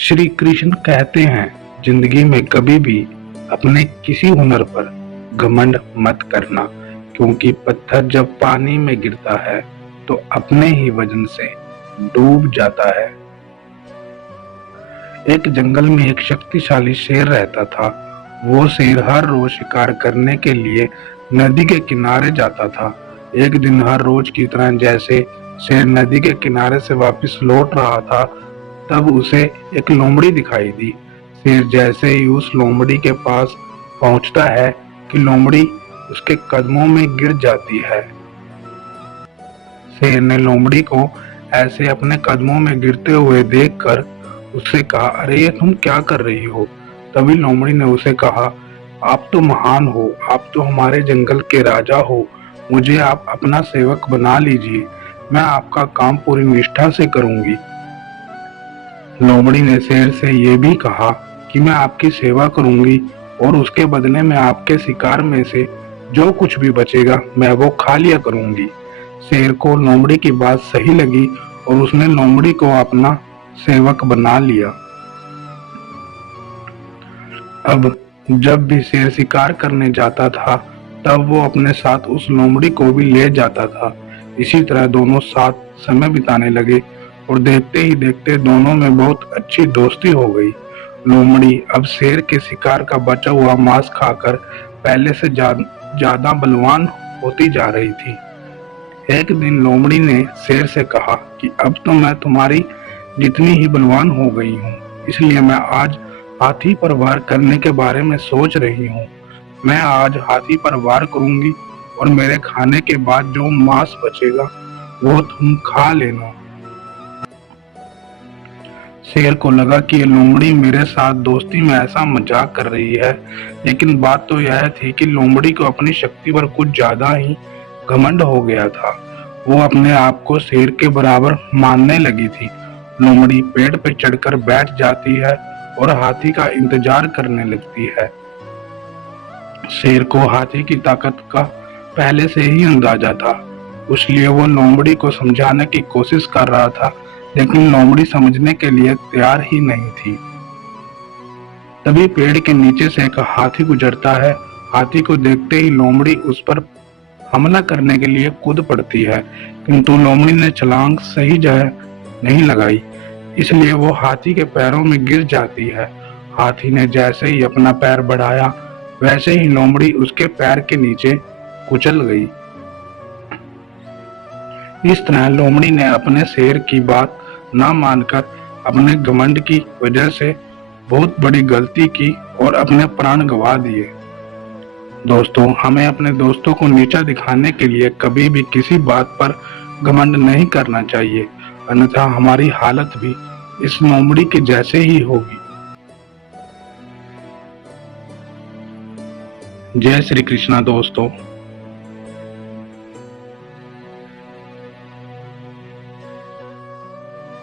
श्री कृष्ण कहते हैं, जिंदगी में कभी भी अपने किसी हुनर पर घमंड मत करना, क्योंकि पत्थर जब पानी में गिरता है तो अपने ही वजन से डूब जाता है। एक जंगल में एक शक्तिशाली शेर रहता था। वो शेर हर रोज शिकार करने के लिए नदी के किनारे जाता था। एक दिन हर रोज की तरह जैसे शेर नदी के किनारे से वापस लौट रहा था, तब उसे एक लोमड़ी दिखाई दी। शेर जैसे ही उस लोमड़ी के पास पहुंचता है कि लोमड़ी उसके कदमों में गिर जाती है। शेर ने लोमड़ी को ऐसे अपने कदमों में गिरते हुए देखकर उससे कहा, अरे ये तुम क्या कर रही हो? तभी लोमड़ी ने उसे कहा, आप तो महान हो, आप तो हमारे जंगल के राजा हो, मुझे आप अपना सेवक बना लीजिए, मैं आपका काम पूरी निष्ठा से करूंगी। लोमड़ी ने शेर से ये भी कहा कि मैं आपकी सेवा करूंगी और उसके बदले में आपके शिकार में से जो कुछ भी बचेगा मैं वो खा लिया करूंगी। शेर को लोमड़ी की बात सही लगी और उसने लोमड़ी को अपना सेवक बना लिया। अब जब भी शेर शिकार करने जाता था, तब वो अपने साथ उस लोमड़ी को भी ले जाता था। इसी तरह दोनों साथ समय बिताने लगे और देखते ही देखते दोनों में बहुत अच्छी दोस्ती हो गई। लोमड़ी अब शेर के शिकार का बचा हुआ मांस खाकर पहले से ज्यादा बलवान होती जा रही थी। एक दिन लोमड़ी ने शेर से कहा कि अब तो मैं तुम्हारी जितनी ही बलवान हो गई हूँ, इसलिए मैं आज हाथी पर वार करने के बारे में सोच रही हूँ। मैं आज हाथी पर वार करूंगी और मेरे खाने के बाद जो मांस बचेगा वो तुम खा लेना। शेर को लगा कि ये लोमड़ी मेरे साथ दोस्ती में ऐसा मजाक कर रही है, लेकिन बात तो यह थी कि लोमड़ी को अपनी शक्ति पर कुछ ज्यादा ही घमंड हो गया था। वो अपने आप को शेर के बराबर मानने लगी थी। लोमड़ी पेड़ पे चढ़कर बैठ जाती है और हाथी का इंतजार करने लगती है। शेर को हाथी की ताकत का पहले से ही अंदाजा था, इसलिए वो लोमड़ी को समझाने की कोशिश कर रहा था, लेकिन लोमड़ी समझने के लिए तैयार ही नहीं थी। तभी पेड़ के नीचे से एक हाथी गुजरता है। हाथी को देखते ही लोमड़ी उस पर हमला करने के लिए कूद पड़ती है, किंतु लोमड़ी ने छलांग सही जगह नहीं लगाई, इसलिए वो हाथी के पैरों में गिर जाती है। हाथी ने जैसे ही अपना पैर बढ़ाया, वैसे ही लोमड़ी उसके पैर के नीचे कुचल गई। इस तरह लोमड़ी ने अपने शेर की बात न मानकर अपने घमंड की वजह से बहुत बड़ी गलती की और अपने प्राण गंवा दिए। दोस्तों, हमें अपने दोस्तों को नीचा दिखाने के लिए कभी भी किसी बात पर घमंड नहीं करना चाहिए, अन्यथा हमारी हालत भी इस लोमड़ी के जैसे ही होगी। जय श्री कृष्णा दोस्तों।